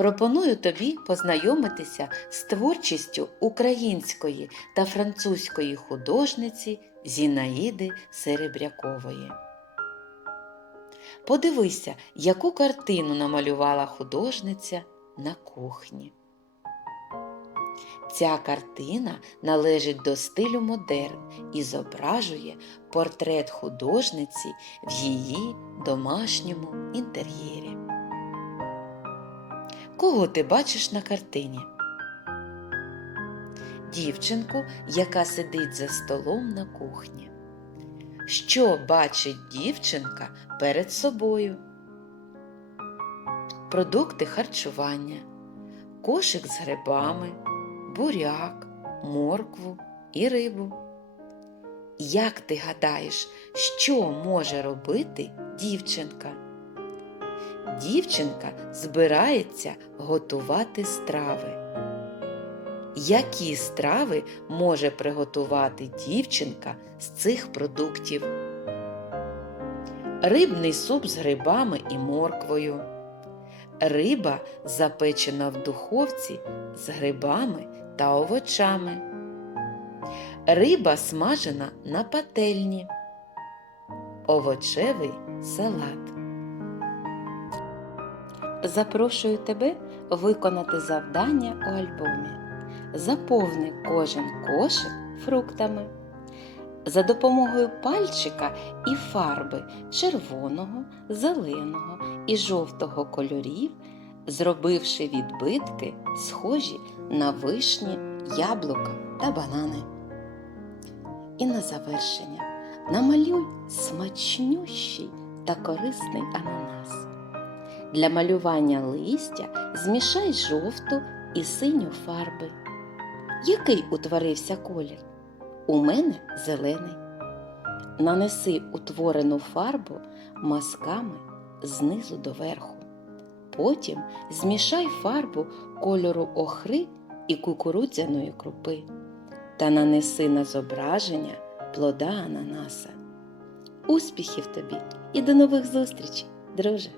пропоную тобі познайомитися з творчістю української та французької художниці Зінаїди Серебрякової. Подивися, яку картину намалювала художниця на кухні. Ця картина належить до стилю модерн і зображує портрет художниці в її домашньому інтер'єрі. Кого ти бачиш на картині? Дівчинку, яка сидить за столом на кухні. Що бачить дівчинка перед собою? Продукти харчування, кошик з грибами, буряк, моркву і рибу. Як ти гадаєш, що може робити дівчинка? Дівчинка збирається готувати страви. Які страви може приготувати дівчинка з цих продуктів? Рибний суп з грибами і морквою. Риба запечена в духовці з грибами та овочами. Риба смажена на пательні. Овочевий салат. Запрошую тебе виконати завдання у альбомі. Заповни кожен кошик фруктами. За допомогою пальчика і фарби червоного, зеленого і жовтого кольорів, зробивши відбитки, схожі на вишні, яблука та банани. І на завершення намалюй смачнющий та корисний ананас. Для малювання листя змішай жовту і синю фарби. Який утворився колір? У мене зелений. Нанеси утворену фарбу мазками знизу до верху. Потім змішай фарбу кольору охри і кукурудзяної крупи та нанеси на зображення плода ананаса. Успіхів тобі і до нових зустрічей, друже!